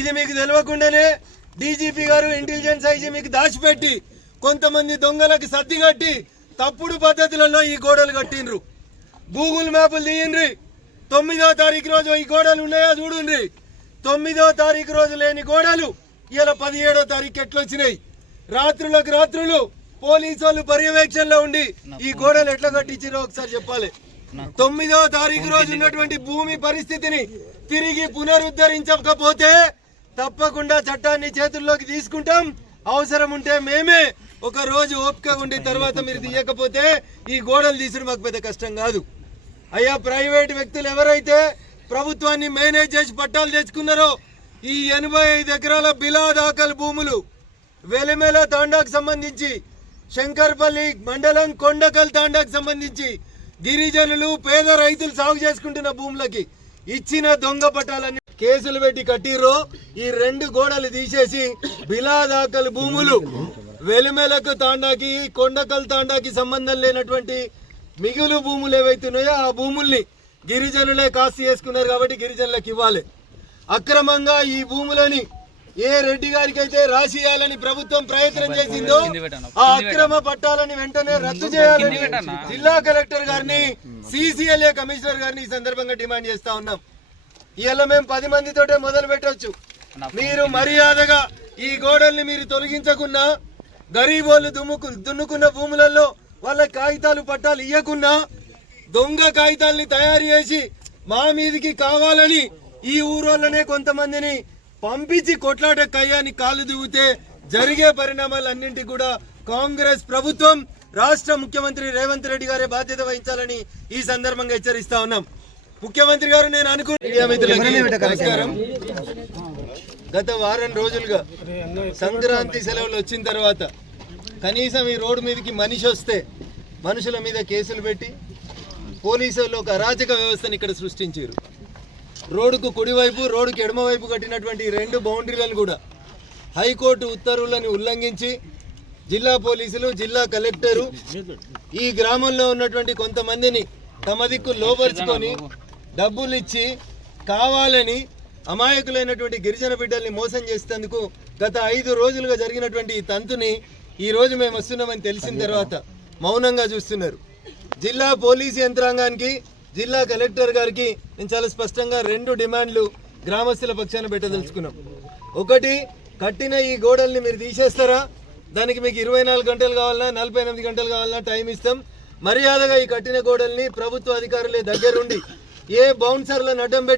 ఇది మీకు తెలియకుండానే డీజీపీ గారు ఇంటెలిజెన్స్ ఐజీ మీకు దాచిపెట్టి కొంతమంది దొంగలకు సర్ది కట్టి తప్పుడు పద్ధతులలో ఈ గోడలు కట్టిండ్రు. గూగుల్ మ్యాప్లు తీయండి. 9వ తారీఖు రోజు ఈ గోడలు ఉన్నాయా చూడండి. 9వ తారీఖు రోజు లేని గోడలు ఇలా 17వ తారీఖు ఎట్లొచ్చినాయి. రాత్రులకు రాత్రులు పోలీసు వాళ్ళు పర్యవేక్షణలో ఉండి ఈ గోడలు ఎట్లా కట్టించారో ఒకసారి చెప్పాలి. 9వ తారీఖు రోజు ఉన్నటువంటి భూమి పరిస్థితిని తిరిగి పునరుద్ధరించకపోతే తప్పకుండా చట్టాన్ని చేతుల్లోకి తీసుకుంటాం. అవసరం ఉంటే మేమే ఒక రోజు ఓపిక ఉండి తర్వాత మీరు తీయకపోతే ఈ గోడలు తీసుడు మాకు పెద్ద కష్టం కాదు. అయ్యా, ప్రైవేట్ వ్యక్తులు ఎవరైతే ప్రభుత్వాన్ని మేనేజ్ చేసి పట్టాలు తెచ్చుకున్నారో ఈ 85 ఎకరాల బిలా దాఖలు భూములు వెలిమెల తాండాకు సంబంధించి, శంకర్పల్లి మండలం కొండకల్ తాండాకు సంబంధించి గిరిజనులు పేద రైతులు సాగు చేసుకుంటున్న భూములకి ఇచ్చిన దొంగ పట్టాలన్నీ కేసులు పెట్టి కట్టిర్రో ఈ 2 గోడలు తీసేసి బిలా దాఖలు భూములు వెలిమెలకు తాండాకి కొండకల్ తాండాకి సంబంధం లేనటువంటి మిగులు భూములు ఏవైతున్నాయో ఆ భూముల్ని గిరిజనులే కాస్త చేసుకున్నారు కాబట్టి గిరిజనులకు ఇవ్వాలి. అక్రమంగా ఈ భూములని ఏ రెడ్డి గారికి అయితే రాసియాలని ప్రభుత్వం ప్రయత్నం చేసిందో ఆ అక్రమ పట్టాలని వెంటనే రద్దు చేయాలని జిల్లా కలెక్టర్ గారిని, సిసిఎల్ఏ కమిషనర్ గారిని ఈ సందర్భంగా డిమాండ్ చేస్తా ఉన్నాం. ఇలా మేము 10 మందితోటే మొదలు పెట్టవచ్చు. మీరు మర్యాదగా ఈ గోడల్ని మీరు తొలగించకున్నా, గరీబోళ్ళు దున్నుకున్న భూములలో వాళ్ళ కాగితాలు పట్టాలు ఇవ్వకున్నా, దొంగ కాగితాలని తయారు చేసి మా మీదికి కావాలని ఈ ఊరోళ్ళనే కొంతమందిని పంపించి కొట్లాట కయ్యాన్ని కాలు దిగితే జరిగే పరిణామాలన్నింటికి కూడా కాంగ్రెస్ ప్రభుత్వం, రాష్ట్ర ముఖ్యమంత్రి రేవంత్ రెడ్డి గారే బాధ్యత వహించాలని ఈ సందర్భంగా హెచ్చరిస్తా ఉన్నాం. ముఖ్యమంత్రి గారు, నేను నమస్కారం. గత వారం రోజులుగా సంక్రాంతి సెలవులు వచ్చిన తర్వాత కనీసం ఈ రోడ్డు మీదకి మనిషి వస్తే మనుషుల మీద కేసులు పెట్టి పోలీసులు ఒక అరాచక వ్యవస్థను ఇక్కడ సృష్టించారు. రోడ్డుకు కుడివైపు, రోడ్డుకు ఎడమవైపు కట్టినటువంటి 2 బౌండరీలను కూడా హైకోర్టు ఉత్తర్వులను ఉల్లంఘించి జిల్లా పోలీసులు, జిల్లా కలెక్టరు ఈ గ్రామంలో ఉన్నటువంటి కొంతమందిని తమ దిక్కు లోపరుచుకొని డబ్బులు ఇచ్చి కావాలని అమాయకులైనటువంటి గిరిజన బిడ్డల్ని మోసం చేసేందుకు గత 5 రోజులుగా జరిగినటువంటి ఈ తంతుని ఈ రోజు మేము వస్తున్నామని తెలిసిన తర్వాత మౌనంగా చూస్తున్నారు. జిల్లా పోలీసు యంత్రాంగానికి, జిల్లా కలెక్టర్ గారికి నేను చాలా స్పష్టంగా 2 డిమాండ్లు గ్రామస్తుల పక్షాన పెట్టదలుచుకున్నాం. ఒకటి, కట్టిన ఈ గోడల్ని మీరు తీసేస్తారా? దానికి మీకు 24 గంటలు కావాలన్నా 48 గంటలు కావాలన్నా టైం ఇస్తాం. మర్యాదగా ఈ కట్టిన గోడల్ని ప్రభుత్వ అధికారులే దగ్గరుండి ఏ బౌన్సర్లను అడ్డం పెట్టి